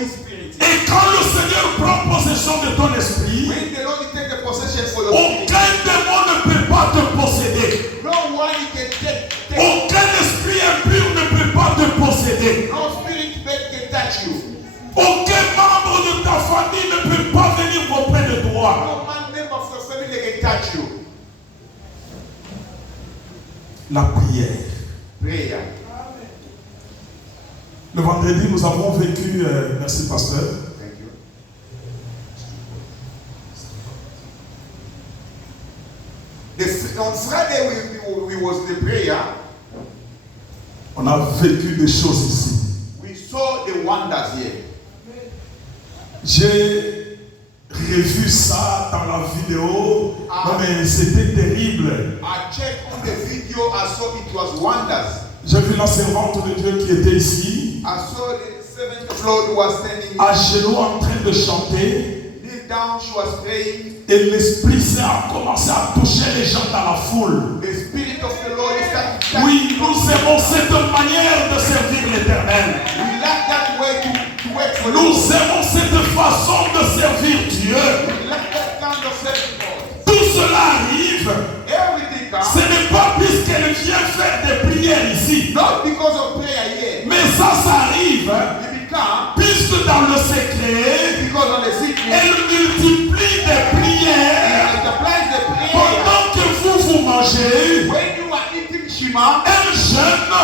Holy Spirit. Et quand le Seigneur prend possession de ton esprit, When the Lord take the possession for your aucun spirit, démon ne peut pas te posséder. no one can take Aucun esprit impur ne peut pas te posséder. no spirit bed can touch you. Aucun membre de ta famille ne peut pas venir auprès de toi. No man member of your family can touch you. La prière. Prayer. Le vendredi, nous avons vécu, merci pasteur, Thank you. On Friday we was the prayer. on a vécu des choses ici. We saw the wonders here. J'ai revu ça dans la vidéo. Non mais c'était terrible. I checked on the video. I saw it was wonders. J'ai vu la servante de Dieu qui était ici, I saw the servant of Lord who was standing à genoux en train de chanter. kneel down. She was praying. Et l'Esprit Saint a commencé à toucher les gens dans la foule. The Spirit of the Lord is starting. Oui, nous aimons cette manière de servir l'Éternel. We like that way to work for Nous you. aimons cette façon de servir Dieu. We like that kind of serving God. Tout cela arrive. Everything Ce comes n'est pas puisqu'elle vient faire des prières ici. not because of prayer here. Mais ça arrive It becomes puisque dans le secret, because of the secret. elle multiplie des prières. It applies the prayer. Pendant que vous mangez, When you are eating Shema, elle jeûne,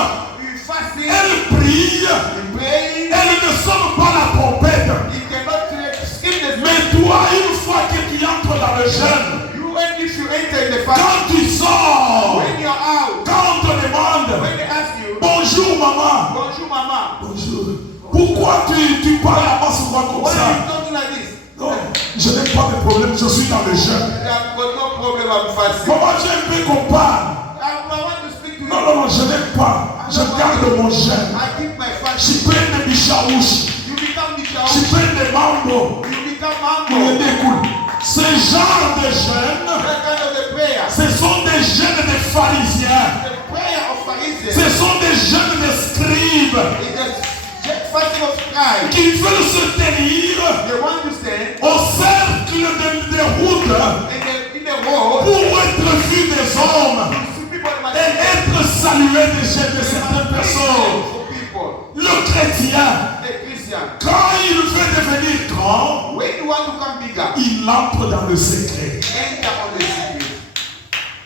you fasting, elle prie, you praying. elle ne sonne pas la trompette. You cannot skip the Mais toi, une fois que tu entres dans le jeûne, You when if you enter in the fast, quand tu sors, when you're out, quand on te demande, when they ask you, bonjour maman, bonjour mama, bonjour, pourquoi tu parles à moi souvent comme why are you ça? talking like this? Non, je n'ai pas de problème, je suis dans le jeûne. I've got no problem, I'm fasting. Maman, j'aime bien qu'on parle. I want to speak to you. Non, je n'aime pas. Je garde mon jeûne. I keep my fast. Je prends des bichaouches. You become the Je child. prends des mambo. You become Pour les mango. découle. Ce genre de jeûne, That kind of the prayer. ce sont des jeûnes des pharisiens. The prayer of Pharisees. Ce sont des jeûnes des scribes It is fasting of Christ. qui veulent se tenir They want to stand au cercle de route in the road. pour être vus des hommes See people might et être salués de certaines personnes. for people. Le chrétien, The Christian. quand il veut devenir grand, When you want to come bigger, il entre dans le secret. enter on the secret.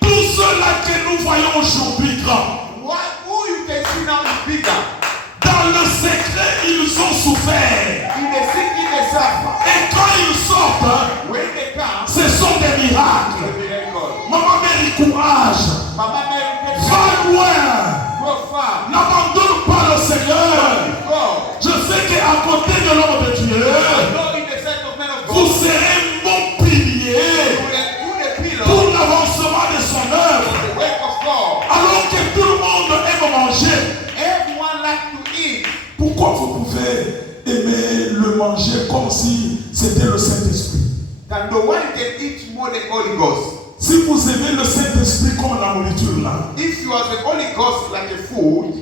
Tous ceux-là que nous voyons aujourd'hui grands, Who you can see now is bigger. dans le secret, ils ont souffert. In the secret they suffer. Et quand ils sortent, When they come, ce sont des miracles. they thank God. Maman, Mary, courage. Mama Mary, Va loin. go far. N'abandonne pas le Seigneur. God. Je sais qu'à côté de l'homme de Dieu, Not in the sight of men of vous God. serez un bon pilier You the pillar pour of l'avancement de son œuvre. the work of God. Alors que tout le monde aime manger, Everyone like to eat. pourquoi vous pouvez aimer le manger comme si c'était le Saint-Esprit? That no one can eat more than Holy Ghost. Si vous aimez le Saint-Esprit comme la nourriture là, If you are the Holy Ghost like a food,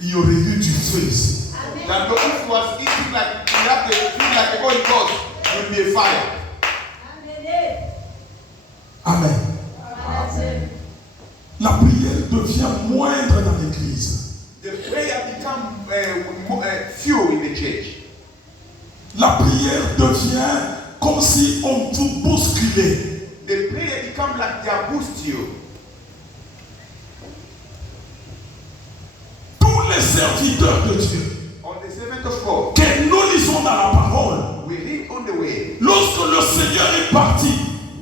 il y aurait eu du feu ici. that if you was eating like you have the food like a Holy Ghost, you will be a fire. Amen. La prière devient moindre dans l'église. The prayer become few in the church. La prière devient comme si on vous bousculait. The prayer become like they are boost you. Tous les serviteurs de Dieu On the servant of God, que nous lisons dans la parole, we read on the way. lorsque le Seigneur est parti,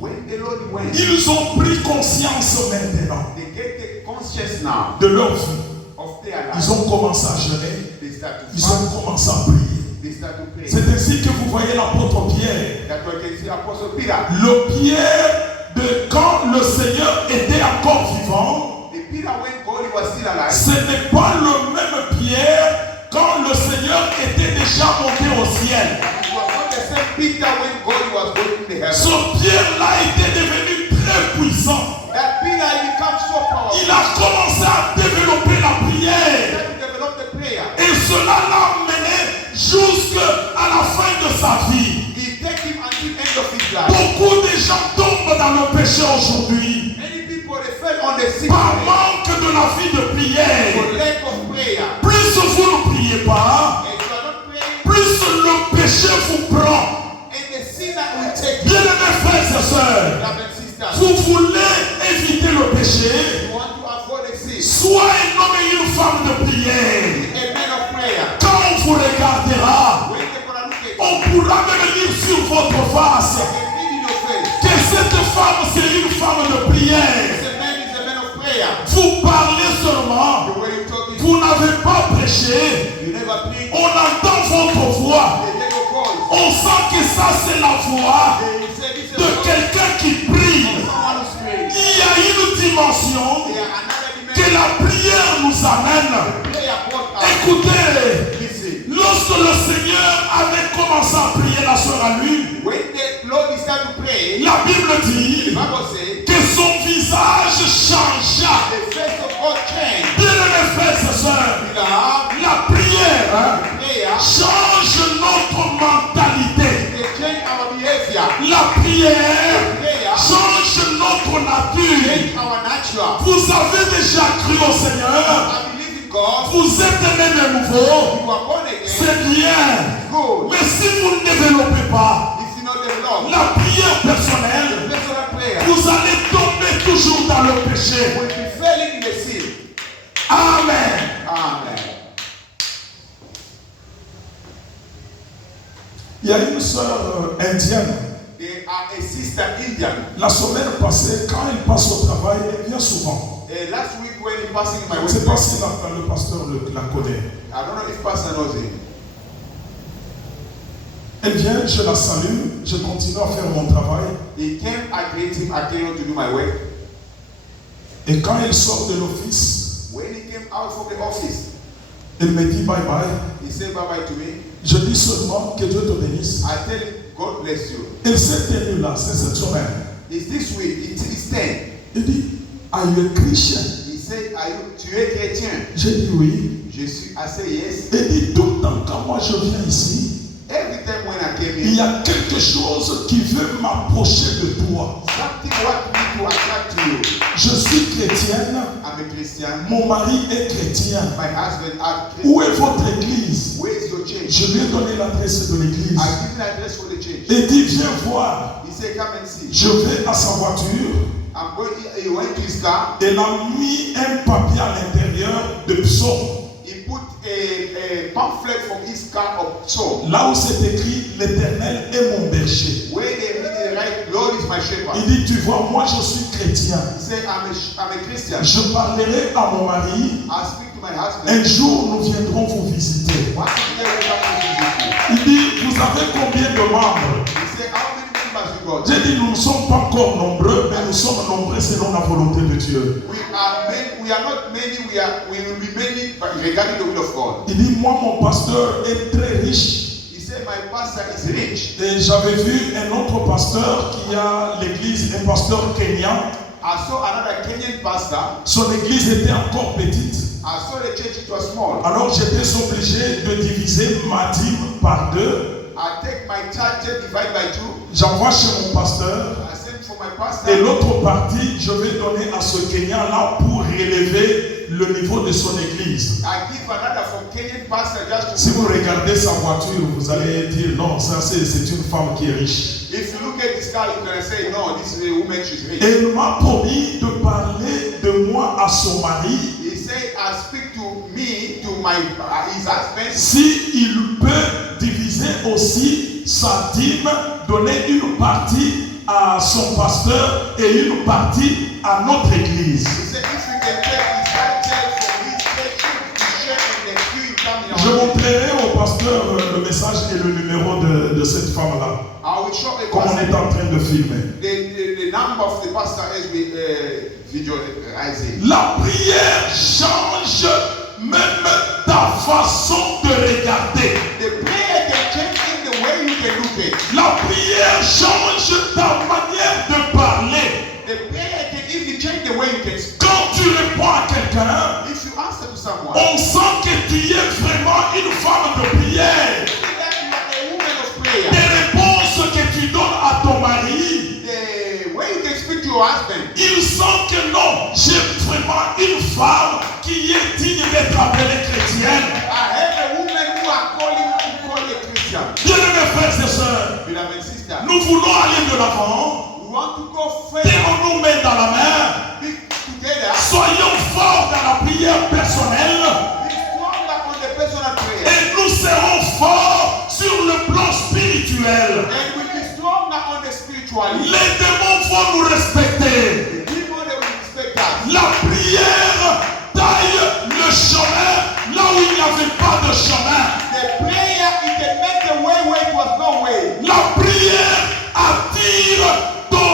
When the Lord went, ils ont pris conscience maintenant they get the conscious now de leur vie. of their life. Ils ont commencé à jeûner, They start to ils fast. ont commencé à prier. They start to pray. C'est ainsi que vous voyez l'apôtre Pierre. That we can see Apostle Peter. Le Pierre de quand le Seigneur était encore vivant, The Peter when God was still alive. ce n'est pas le même Pierre quand le Seigneur était déjà monté au ciel. It was not the same Peter when God was going to heaven. Ce Pierre-là était devenu très puissant. That Peter became so powerful. Il a commencé à développer la He prière. had to develop the prayer. Et cela l'a mené jusqu'à péché aujourd'hui. Many people they fell on the sick Par way manque de la vie de prière. for lack of prayer. Plus vous ne priez pas, And you are not praying, plus le péché vous prend. and the sinner will take you. Bien-aimés frères et sœurs, Brothers and sisters, vous voulez éviter le péché, you want to avoid the sin. sois un homme et une femme de prière. A man of prayer. Quand on vous regardera, When they're gonna look at you, on pourra même lire sur votre face they can read in your face. que cette femme c'est une femme de prière. This man is a man of prayer. Vous parlez seulement, The way you talk is vous n'avez pas prêché, you never preach. on entend votre voix, They hear your voice. on sent que ça c'est la voix They say this is de the voice quelqu'un qui prie. of someone who's praying. Il y a une dimension They are another que dimension. la prière nous amène. Prayer brought us. Écoutez, Listen. lorsque le Seigneur avait commencé à prier la soeur à lui, When the Lord decided to pray, la Bible the dit Bible says que son visage changea. the face of God changed. Bien mes frères et sœurs, Now, la prière prayer, change notre mentalité. they change our behavior. La prière Prayer change notre nature. change our natural. Vous avez déjà cru au Seigneur, I believe in God. vous êtes né de nouveau, You are born again. c'est bien. Good. Mais si vous ne développez pas If you know the Lord, la prière personnelle, personal prayer vous allez tomber toujours dans le péché. will be failing in the sin. Amen. Amen. Il y a une sœur indienne. They are a sister Indian. La semaine passée, quand elle passe au travail, elle vient souvent. Last week when he passing my Je ne sais pas workplace, si le pasteur la connaît. I don't know if Pastor knows him. Elle vient, je la salue, je continue à faire mon travail. He came, I greet him, I came on to do my work. Et quand elle sort de l'office, When he came out from the office, elle me dit bye bye. he said bye bye to me. Je dis seulement que Dieu te bénisse. I tell him, God bless you. Elle s'est tenue là, c'est cette semaine. It's this week, it's 10. Elle dit, are you a Christian? He said, tu es chrétien? J'ai dit oui. Je suis, I say yes. Elle dit, tout le temps quand moi je viens ici, Every time when I came il y in, a quelque chose qui veut m'approcher de toi. something what me to attract to you. Je suis chrétienne, I'm a Christian. mon mari est chrétien. My husband is Où est Christian. votre église? Where is your church? Je lui ai donné l'adresse de l'église. I give an address for the church. Elle dit, viens voir. He said, come and see. Je vais à sa voiture. I'm going. He went to his car. Elle a mis un papier à l'intérieur de psaume. He put a pamphlet from his car of Psalm. Là où c'est écrit, l'Éternel est mon berger. Where they read it right, Lord is my shepherd. Il dit, tu vois, moi je suis chrétien. He said, I'm a Christian. Je parlerai à mon mari. I speak to my husband. Un jour, nous viendrons vous visiter. Once a year we come to visit Il dit, vous avez combien de membres? you. He said, how many members you got? J'ai dit, nous ne sommes pas encore nombreux, mais nous sommes nombreux selon la volonté de Dieu. We are not many. We will be many, but regarding the will of God. Il dit, moi, mon pasteur est très riche. He said, my pastor is rich. Et j'avais vu un autre pasteur qui a l'église, un pasteur kenyan. I saw another Kenyan pastor. Son église était encore petite. I saw the church, it was small. Alors j'étais obligé de diviser ma dîme par deux. I take my charge, divide by two. J'envoie chez mon pasteur. I send for my pastor. Et l'autre partie, je vais donner à ce Kenyan-là pour relever le niveau de son église. I give another from Kenyan pastor just to. Si vous regardez sa voiture, vous allez dire non, ça c'est une femme qui est riche. If you look at this car, you can say, no, this is a woman, she's rich. Et il m'a promis de parler de moi à son mari. He said, I speak to me, to my his husband. Si il peut diviser aussi sa dîme, donner une partie à son pasteur et une partie à notre église. He said, if you can take his budget from his church to share in the few you come in Je our church. montrerai au pasteur le message et le numéro de cette femme-là, I will show the comme on est pastor en train de filmer. the number of the pastor as we visualizing. La prière change même ta façon de regarder. The prayer can change in the way you can look at. La prière change ta manière de parler. The prayer can even change the way you can speak. Quand tu réponds à quelqu'un, If you answer to someone, on sent que tu es vraiment une femme de prière. see that you are a woman of prayer. Les réponses que tu donnes à ton mari, The way you can speak to your appelée chrétienne. I have a woman who are calling a Christian. Bien-aimés frères et sœurs, Beloved sister, nous voulons aller de l'avant. we want to go further. Tenons-nous main dans la main. Be together. Soyons forts dans la prière personnelle. Be stronger on the personal prayer. Et nous serons forts sur le plan spirituel. And we'll be stronger on the spirituality. Les démons vont nous respecter. The people they will respect us. La prière taille le chemin là où il n'y avait pas de chemin. The prayer it can make the way where it was no way. La prière attire ton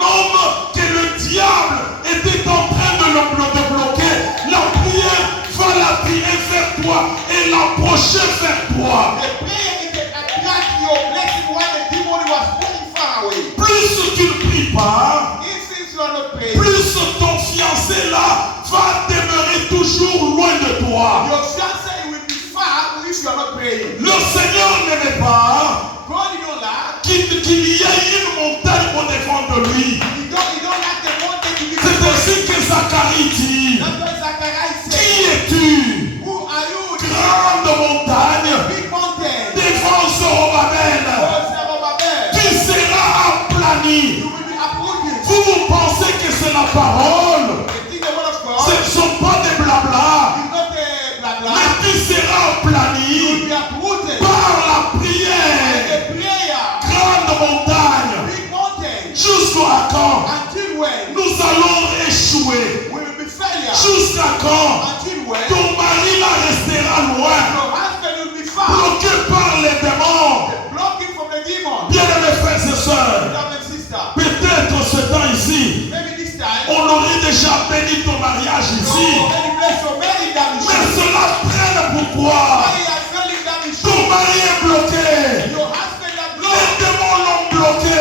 homme que le diable était en train de le bloquer. La prière va l'attirer vers toi et l'approcher vers toi. The prayer it can attract your blessing while the demon was pulling far away. Plus tu ne pries pas, If you are not praying, plus ton fiancé là va demeurer toujours loin de toi. your fiancé will be far if you are not praying. Le Seigneur n'aimait pas God, you don't like. qu'il y ait une montagne au-devant de lui. You don't like the mountain to give C'est you. ainsi que Zacharie dit, That's why Zachariah qui said, es-tu, who are you? grande montagne, Big mountain. devant Zorobabel, Oh, Zerubbabel. qui sera aplani. You will be uprooted. Vous pensez que c'est la parole, You think the word of God ce ne sont pas des blabla, is not a blah blah. mais qui sera You will aplani be uprooted. par la prière. The prayer. Grande montagne, Big mountain. jusqu'à quand Until when? nous allons échouer? We will be failure. Jusqu'à quand Until when? ton mari là restera loin, Your husband will be far. bloqué par les démons? Blocking from the demon. Bien-aimés frères et sœurs, Brother and sister. peut-être ce temps ici, Maybe this time. on aurait déjà béni ton mariage ici, Any bless your marriage that is mais short. cela traîne pourquoi? Why you are feeling that is Ton short? mari est bloqué, Your husband that les block. démons l'ont bloqué.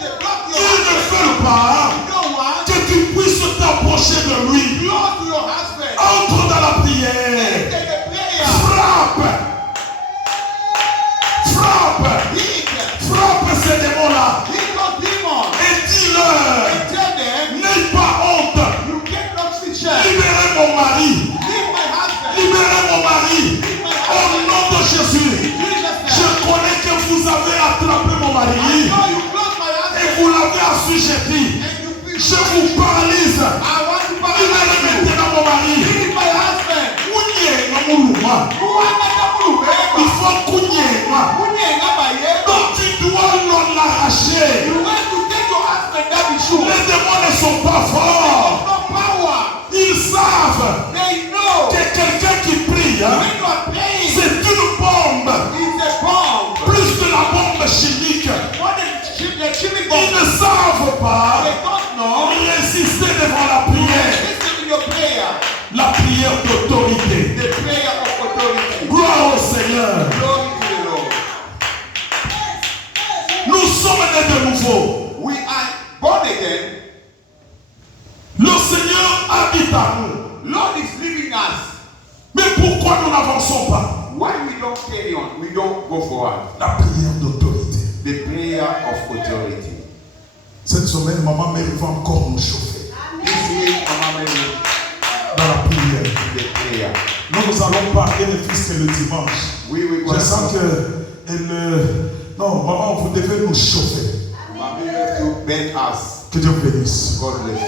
They block your Ils ne husband. veulent pas You don't want. que tu puisses t'approcher de lui. Close to your husband. Entre dans la prière. Take the prayer. Frappe. Frappe. Hit. Frappe ces démons-là. Hit those demons. Et dis-leur, And tell them, n'aie pas honte. you cannot sit shame. Libérez mon mari. Leave my husband. Libérez mon mari. Leave my Au husband. nom de Jésus. Jesus Je name. connais que vous avez attrapé mon I mari. know you close my Et husband. vous l'avez assujetti. And you feel Je vous paralyse. I want to Libérez paralyze you. maintenant mon mari. Leave my husband. Kunye na muluma. Kuwanga muluhema. Il faut kunye. Kunyenga bayeba. Donc tu dois l'arracher. You want to take your husband that is sure. Les démons ne sont pas forts. No power. Ils savent They know. que quelqu'un qui prie, When you are praying, c'est une bombe. it's a bomb. Plus que la bombe chimique. More than the chimney Ils bomb. ne savent pas They don't know. résister devant la prière. Listen to your prayer. La prière d'autorité. The prayer of authority. Gloire au Seigneur. Glory to the Lord. Nous sommes nés de nouveau. We are born again. Le Seigneur habite à nous. Lord is leading us. Mais pourquoi nous n'avançons pas? Why we don't carry on? We don't go forward. La prière d'autorité. The prayer of authority. Cette semaine, Maman Mary va encore nous chauffer This week, Mama Mary, dans la prière. the prayer. Nous allons parler de fils que le dimanche. We will go. Je sens que non, maman, vous devez nous chauffer. Mama Mary to bend us. Que Dieu vous bénisse. God bless you.